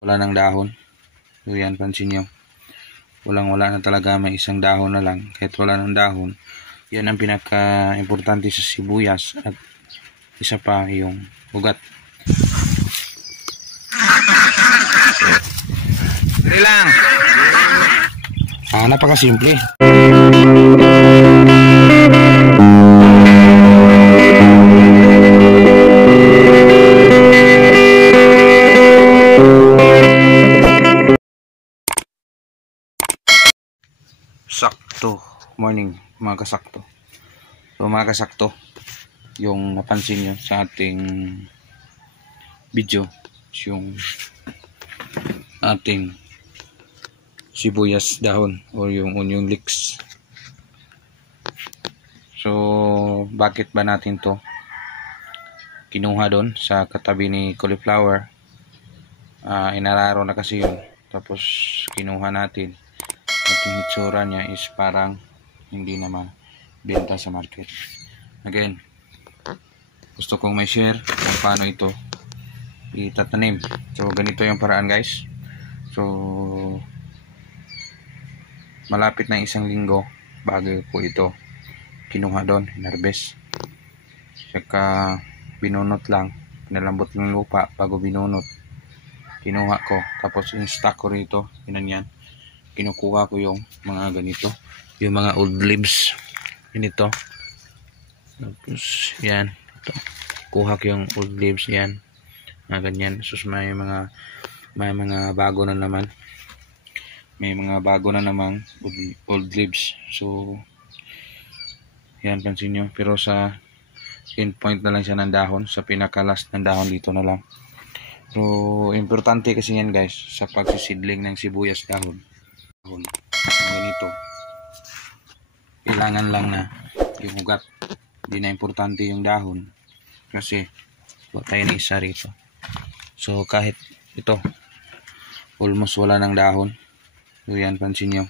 wala ng dahon. So yan, pansin nyo, wala na talaga, may isang dahon na lang. Kahit wala ng dahon, yan ang pinaka importante sa sibuyas. At isa pa yung ugat. Dali lang. Napakasimple. Sakto. Morning mga kasakto. So mga kasakto, yung napansin nyo sa ating video, yung ating sibuyas dahon o yung onion leeks. So bakit ba natin to kinuha doon sa katabi ni cauliflower? Inararo na kasi yun, tapos kinuha natin. At yung hitsura niya is parang hindi na mabenta sa market. Again, gusto kong may share kung paano ito itatanim. So ganito yung paraan, guys. So malapit na 1 linggo bago ko ito kinuha doon, inarbes. Saka binunot lang, pinalambot ng lupa bago binunot, kinuha ko. Tapos in-stock ko rito, yan, kinukuha ko yung mga ganito, yung mga old leaves ganito. Tapos yan, ito, kuha ko yung old leaves yan, mga ganyan. Sus, may mga bago na naman, may mga bago na namang old leaves. So yan, pansin nyo, pero sa endpoint na lang siya ng dahon, sa pinaka last ng dahon dito na lang. So importante kasi yan, guys, sa pagsisidling ng sibuyas dahon. Ganito, kailangan lang na yung ugat, hindi na importante yung dahon, kasi wala tayo na isa rito. So kahit ito almost wala ng dahon, so yan, pansin nyo,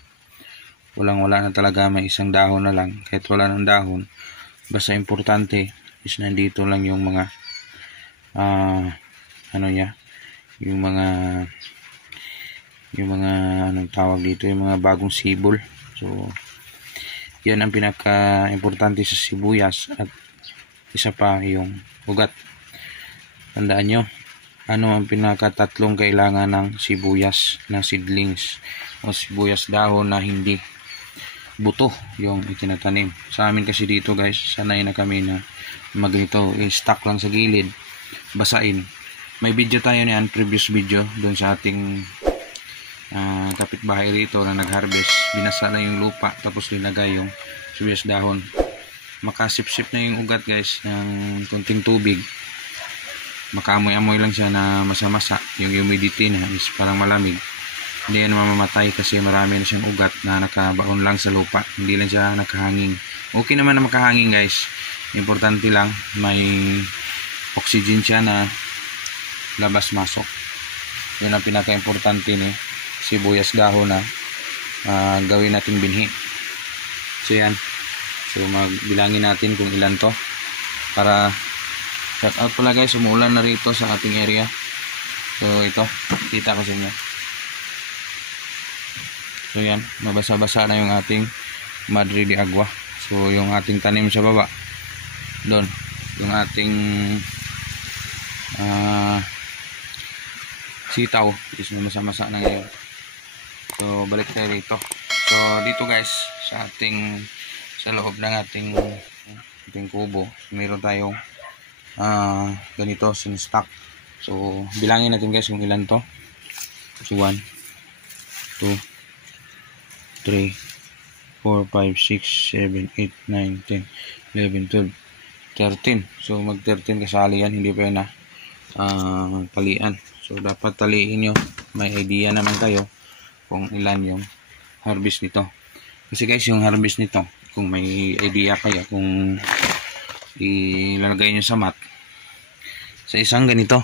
wala na talaga, may isang dahon na lang. Kahit wala ng dahon, basta importante is nandito lang yung mga yung mga anong tawag dito, yung mga bagong sibol. So yan ang pinaka importante sa sibuyas. At isa pa yung ugat. Tandaan nyo, ano ang pinaka tatlong kailangan ng sibuyas na seedlings o sibuyas dahon na hindi buto yung itinatanim. Sa amin kasi dito, guys, sanay na kami na magrito, i-stack lang sa gilid, basain. May video tayo niyan, previous video, doon sa ating kapitbahay rito na nag-harvest. Binasa na yung lupa, tapos linagay yung sibuyas dahon. Makasip-sip na yung ugat, guys, ng kunting tubig. Makaamoy-amoy lang siya na masa-masa. Yung humidity na is parang malamig. Hindi yan mamamatay kasi marami na siyang ugat na nakabaon lang sa lupa. Hindi lang siya nakahanging. Okay naman na makahanging, guys. Importante lang may oxygen siya na labas-masok. Yun ang pinaka-importante ni sibuyas dahon na gawin nating binhi. So yan. So magbilangin natin kung ilan to. Para shout out pala, guys, umuulan na rito sa ating area. So ito, kita ko sa inyo. So yan, mabasa-basa na yung ating Madre de Agua. So yung ating tanim sa baba, doon yung ating sitaw is masa-masa na ngayon. So balik tayo dito. So dito, guys, sa loob ng ating kubo, meron tayong ganito sin-stock. So bilangin natin, guys, kung ilan to. So 1 2 3 4 5 6 7 8 9 10 11 12 13. So mag 13 kasali yan, hindi pa yun na talian. So dapat taliin nyo, may idea naman kayo kung ilan yung harvest nito. Kasi, guys, yung harvest nito, kung may idea kayo, kung ilalagay nyo sa mat, sa isang ganito,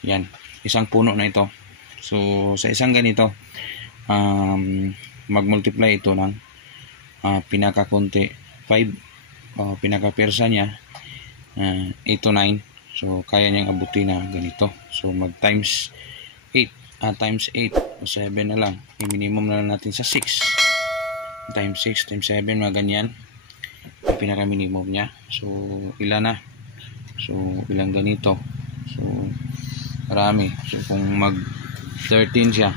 yan, isang puno na ito. So sa isang ganito, mag-multiply ito ng pinakakunti 5, pinaka-persa niya 8 to 9. So kaya niyang abutin na ganito. So mag times 8 times 8 o 7 na lang, i-minimum na lang natin sa 6 times 6 times 7, mga ganyan yung pinaka minimum nya. So ilan na, so ilang ganito, so marami. So kung mag 13 siya,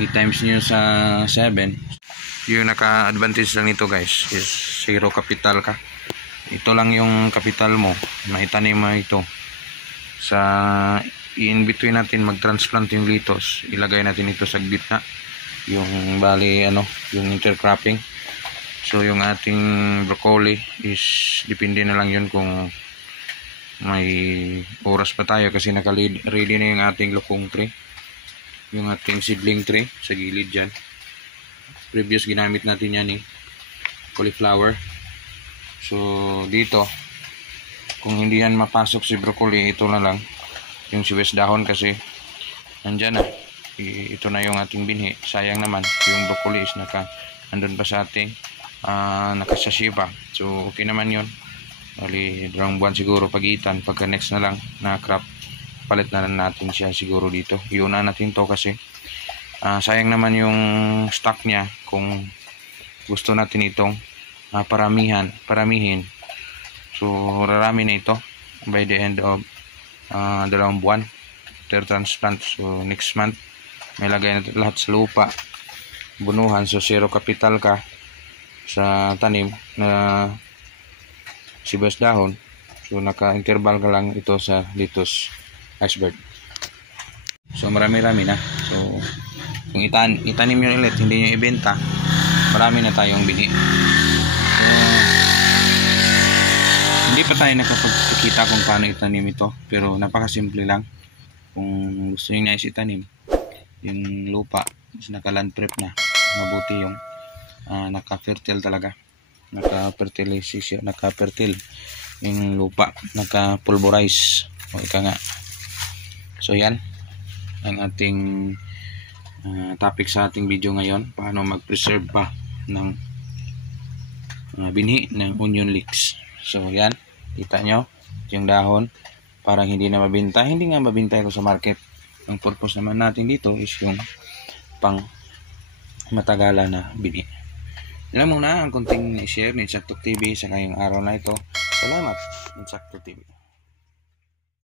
i-times nyo sa 7, yung naka-advantage lang nito guys is zero capital ka. Ito lang yung capital mo, maitanim mo ito sa in between natin mag-transplant yung litos, ilagay natin ito sa gitna, yung bali yung intercropping. So yung ating broccoli is depende na lang yun kung may oras pa tayo, kasi naka-ready na yung ating lukong tree, yung ating seedling tree sa gilid dyan. Previous ginamit natin yan cauliflower. So dito kung hindi yan mapasok si broccoli, ito na lang yung sibuyas dahon, kasi nandyan na, ito na yung ating binhi. Sayang naman yung broccoli is andun pa sa ating nakasashi pa. So okay naman yun, bali 2 buwan siguro pagitan. Pagka next na lang na crop, palit na lang natin siya siguro dito. Iuna natin to kasi sayang naman yung stock nya kung gusto natin itong paramihin. So rarami na ito by the end of 2 buwan after transplant. So next month may lagay natin lahat sa lupa, bunuhan. So zero capital ka sa tanim na sibuyas dahon. So naka-interval ka lang ito sa lettuce iceberg. So marami-rami na. So kung itanim nyo ulit, hindi nyo ibenta, marami na tayong bini. So hindi pa tayo nakapagkita kung paano itanim ito, pero napakasimple lang. Kung gusto nyo nais itanim, yung lupa is naka-land prep na, mabuti yung naka-fertile talaga, naka-fertile yung lupa, naka-pulverize o ika nga. So yan ang ating topic sa ating video ngayon, paano mag-preserve pa ng binhi ng onion leeks. So yan, kita nyo yung dahon, parang hindi na mabinta. Hindi nga mabinta ito sa market. Ang purpose naman natin dito is yung pang matagalan na binhi. Yan muna ang kunting share ni Insakto TV sa ngayong araw na ito. Salamat, Insakto TV.